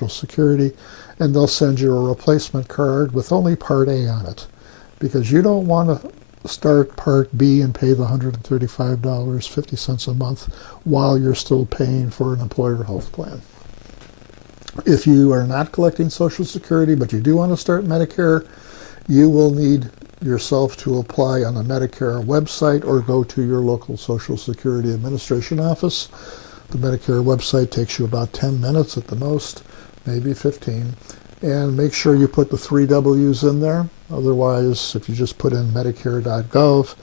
Social Security, and they'll send you a replacement card with only Part A on it, because you don't want to start Part B and pay the $135.50 a month while you're still paying for an employer health plan. If you are not collecting Social Security, but you do want to start Medicare, you will need yourself to apply on the Medicare website or go to your local Social Security Administration office. The Medicare website takes you about 10 minutes at the most, maybe 15. And make sure you put the 3 W's in there. Otherwise, if you just put in Medicare.gov,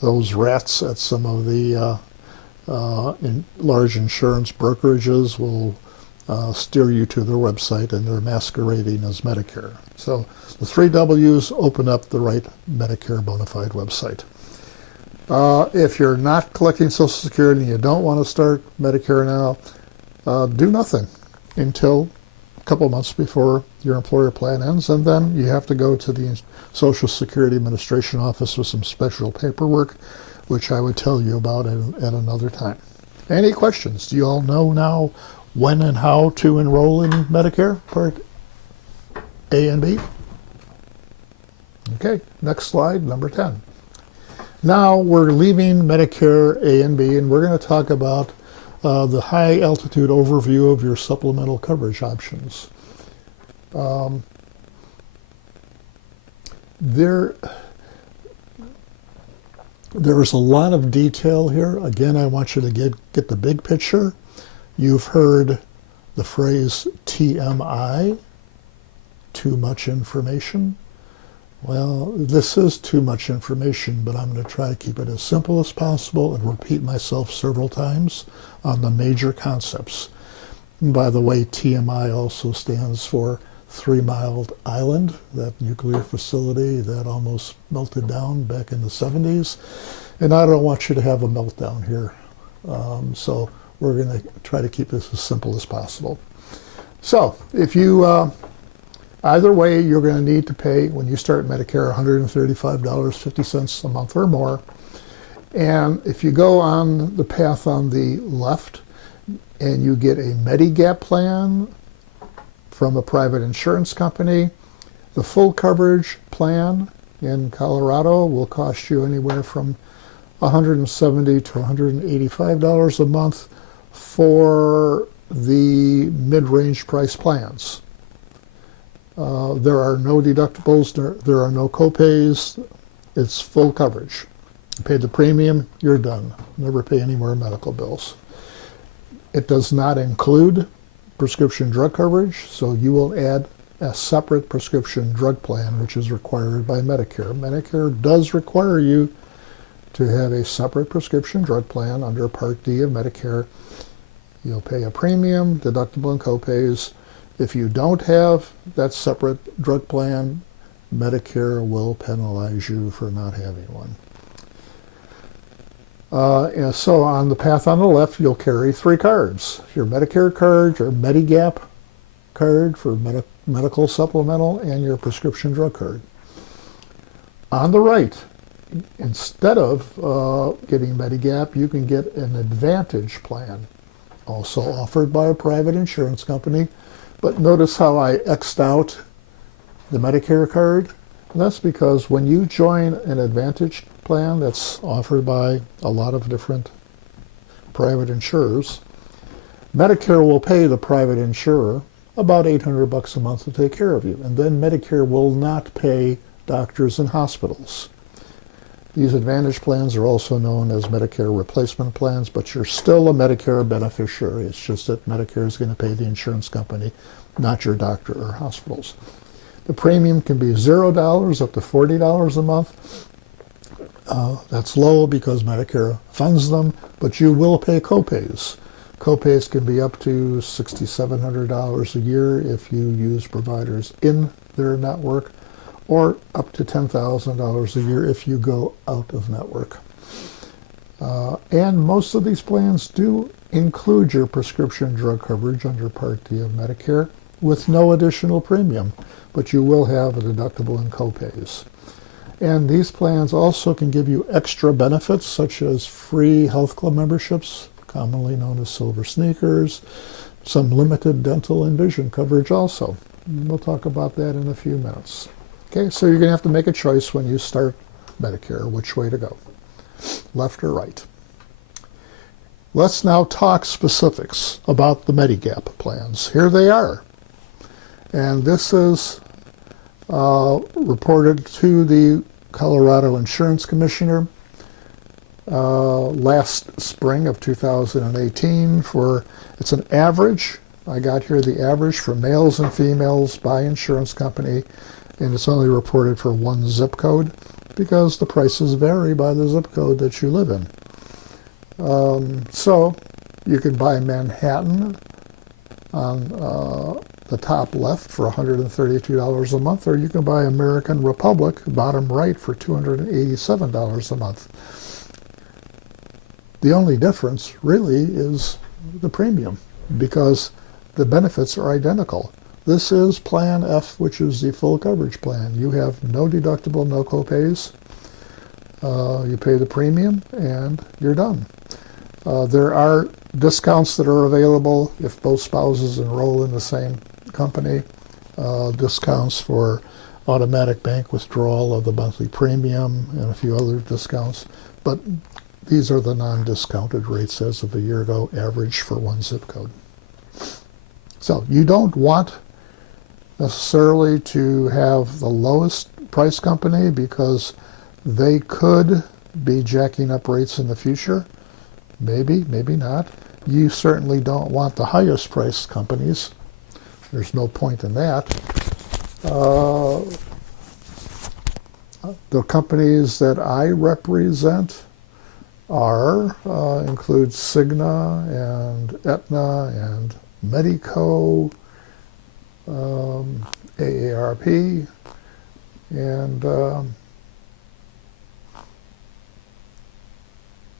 those rats at some of the large insurance brokerages will steer you to their website, and they're masquerading as Medicare. So the 3 W's open up the right Medicare bona fide website. If you're not collecting Social Security and you don't want to start Medicare now, do nothing until a couple months before your employer plan ends, and then you have to go to the Social Security Administration office with some special paperwork, which I would tell you about at another time. Any questions? Do you all know now when and how to enroll in Medicare Part A and B? Okay, next slide, number 10. Now we're leaving Medicare A and B, and we're going to talk about the high altitude overview of your supplemental coverage options. There's a lot of detail here. Again, I want you to get the big picture. You've heard the phrase TMI, too much information. Well, this is too much information, but I'm going to try to keep it as simple as possible and repeat myself several times on the major concepts. And by the way, TMI also stands for 3 Mile Island, that nuclear facility that almost melted down back in the 70s. And I don't want you to have a meltdown here. So we're going to try to keep this as simple as possible. So if you either way, you're going to need to pay, when you start Medicare, $135.50 a month or more. And if you go on the path on the left and you get a Medigap plan from a private insurance company, the full coverage plan in Colorado will cost you anywhere from $170 to $185 a month for the mid-range price plans. There are no deductibles, there are no copays, it's full coverage. You pay the premium, you're done. Never pay any more medical bills. It does not include prescription drug coverage, so you will add a separate prescription drug plan, which is required by Medicare. Medicare does require you to have a separate prescription drug plan under Part D of Medicare. You'll pay a premium, deductible, and copays. If you don't have that separate drug plan, Medicare will penalize you for not having one. And so on the path on the left, you'll carry 3 cards. Your Medicare card, your Medigap card for medical supplemental, and your prescription drug card. On the right, instead of getting Medigap, you can get an Advantage plan, also offered by a private insurance company. But notice how I X'd out the Medicare card. And that's because when you join an Advantage plan that's offered by a lot of different private insurers, Medicare will pay the private insurer about $800 a month to take care of you. And then Medicare will not pay doctors and hospitals. These Advantage plans are also known as Medicare replacement plans, but you're still a Medicare beneficiary. It's just that Medicare is going to pay the insurance company, not your doctor or hospitals. The premium can be $0 up to $40 a month. That's low because Medicare funds them, but you will pay copays. Copays can be up to $6,700 a year if you use providers in their network, or up to $10,000 a year if you go out of network. And most of these plans do include your prescription drug coverage under Part D of Medicare with no additional premium, but you will have a deductible and copays. And these plans also can give you extra benefits such as free health club memberships, commonly known as silver sneakers, some limited dental and vision coverage also. We'll talk about that in a few minutes. Okay, so you're going to have to make a choice when you start Medicare, which way to go, left or right. Let's now talk specifics about the Medigap plans. Here they are. And this is reported to the Colorado Insurance Commissioner last spring of 2018 for, it's an average. I got here the average for males and females by insurance company, and it's only reported for one zip code because the prices vary by the zip code that you live in. So you can buy Manhattan on the top left for $132 a month, or you can buy American Republic, bottom right, for $287 a month. The only difference really is the premium, because the benefits are identical. This is Plan F, which is the full coverage plan. You have no deductible, no copays. You pay the premium and you're done. There are discounts that are available if both spouses enroll in the same company. Discounts for automatic bank withdrawal of the monthly premium and a few other discounts. But these are the non-discounted rates as of a year ago, average for one zip code. So you don't want necessarily to have the lowest price company because they could be jacking up rates in the future. Maybe, maybe not. You certainly don't want the highest priced companies. There's no point in that. The companies that I represent include Cigna and Aetna and Medico, AARP, and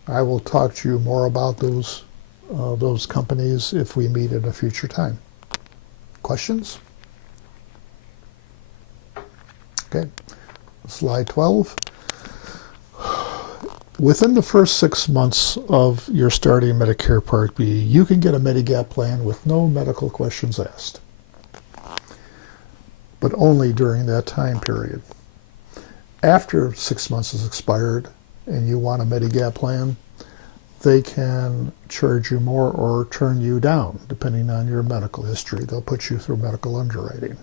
I will talk to you more about those companies if we meet at a future time. Questions? Okay, slide 12. Within the first 6 months of your starting Medicare Part B, you can get a Medigap plan with no medical questions asked, but only during that time period. After 6 months has expired and you want a Medigap plan, they can charge you more or turn you down, depending on your medical history. They'll put you through medical underwriting.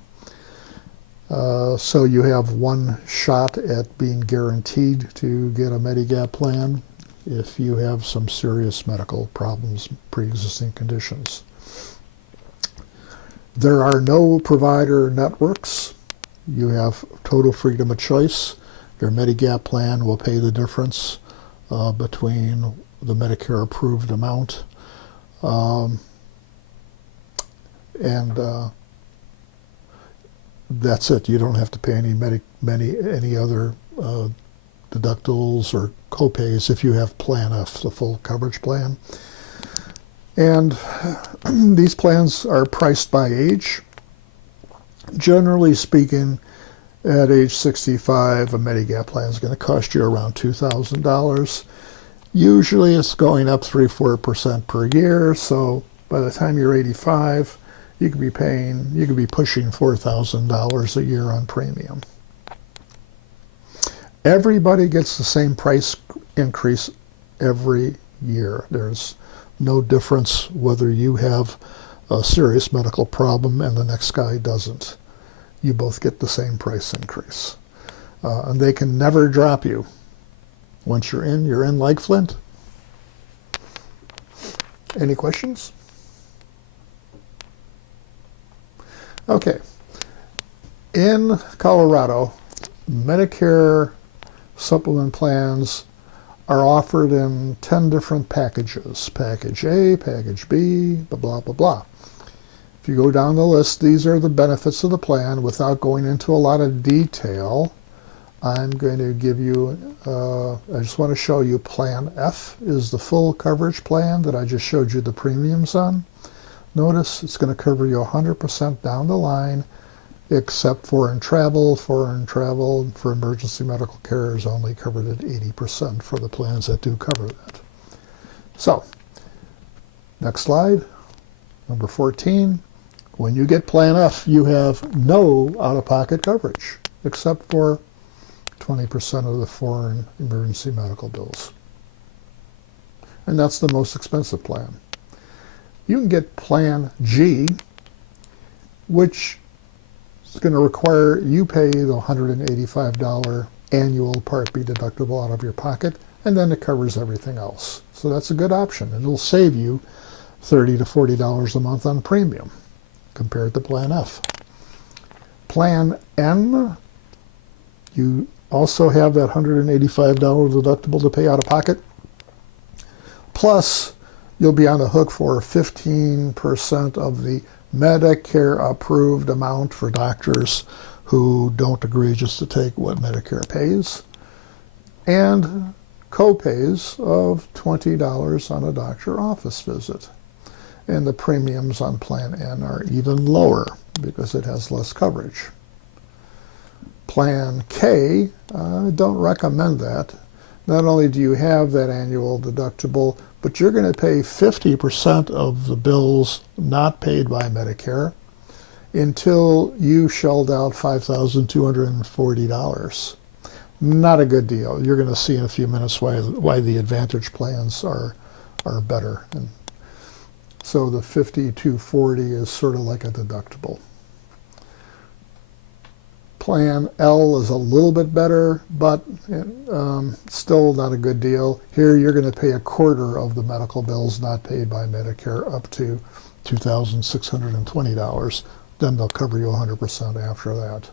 So you have one shot at being guaranteed to get a Medigap plan if you have some serious medical problems, pre-existing conditions. There are no provider networks. You have total freedom of choice. Your Medigap plan will pay the difference between the Medicare approved amount and that's it. You don't have to pay any other deductibles or copays if you have Plan F, the full coverage plan. And these plans are priced by age. Generally speaking, at age 65, a Medigap plan is going to cost you around $2,000. Usually it's going up 3-4% per year, so by the time you're 85, you could be pushing $4,000 a year on premium. Everybody gets the same price increase every year. There's no difference whether you have a serious medical problem and the next guy doesn't. You both get the same price increase. And they can never drop you. Once you're in like Flint. Any questions? Okay. In Colorado, Medicare supplement plans are offered in 10 different packages. Package A, Package B, blah, blah, blah, blah. If you go down the list, these are the benefits of the plan. Without going into a lot of detail, I'm going to give you, I just want to show you Plan F is the full coverage plan that I just showed you the premiums on. Notice it's going to cover you 100% down the line, except foreign travel. Foreign travel for emergency medical care is only covered at 80% for the plans that do cover that. So, next slide. Number 14, when you get Plan F, you have no out-of-pocket coverage, except for 20% of the foreign emergency medical bills. And that's the most expensive plan. You can get Plan G, which is going to require you pay the $185 annual Part B deductible out of your pocket, and then it covers everything else. So that's a good option, and it'll save you $30 to $40 a month on premium compared to Plan F. Plan N, you also have that $185 deductible to pay out of pocket. Plus, you'll be on the hook for 15% of the Medicare approved amount for doctors who don't agree just to take what Medicare pays, and co-pays of $20 on a doctor office visit. And the premiums on Plan N are even lower because it has less coverage. Plan K, I don't recommend that. Not only do you have that annual deductible, but you're going to pay 50% of the bills not paid by Medicare until you shelled out $5,240. Not a good deal. You're going to see in a few minutes why the Advantage plans are better. And so the $5,240 is sort of like a deductible. Plan L is a little bit better, but still not a good deal. Here you're going to pay a quarter of the medical bills not paid by Medicare up to $2,620. Then they'll cover you 100% after that.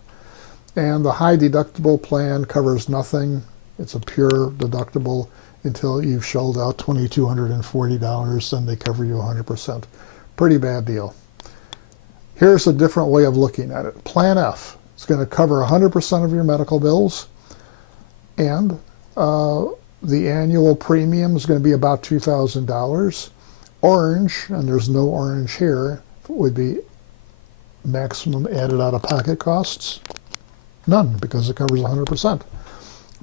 And the high deductible plan covers nothing. It's a pure deductible until you've shelled out $2,240. Then they cover you 100%. Pretty bad deal. Here's a different way of looking at it. Plan F. It's going to cover 100% of your medical bills, and the annual premium is going to be about $2,000. Orange, and there's no orange here, would be maximum added out-of-pocket costs. None, because it covers 100%.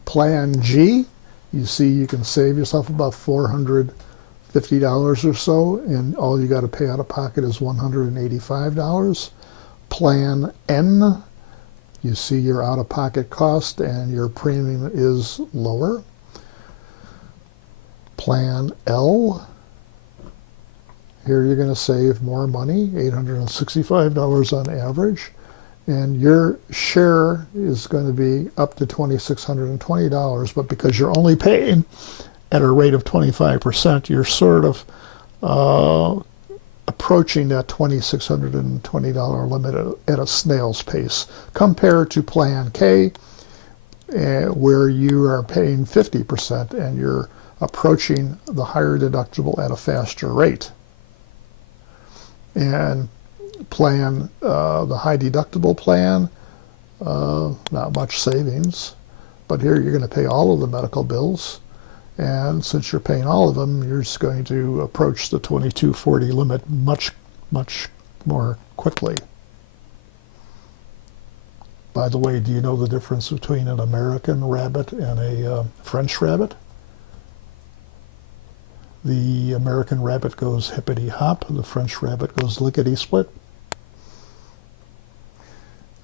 Plan G, you see you can save yourself about $450 or so, and all you got to pay out of pocket is $185. Plan N, you see your out-of-pocket cost and your premium is lower. Plan L, here you're going to save more money, $865 on average, and your share is going to be up to $2,620, but because you're only paying at a rate of 25%, you're sort of approaching that $2,620 limit at a snail's pace, compared to Plan K, where you are paying 50% and you're approaching the higher deductible at a faster rate. And plan, the high deductible plan, not much savings, but here you're going to pay all of the medical bills. And since you're paying all of them, you're just going to approach the $2,240 limit much, much more quickly. By the way, do you know the difference between an American rabbit and a French rabbit? The American rabbit goes hippity-hop, the French rabbit goes lickety-split.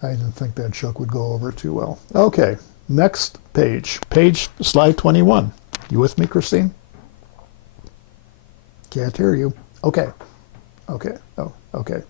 I didn't think that joke would go over too well. Okay, next page. Slide 21. You with me, Christine? Can't hear you. Okay. Oh, okay.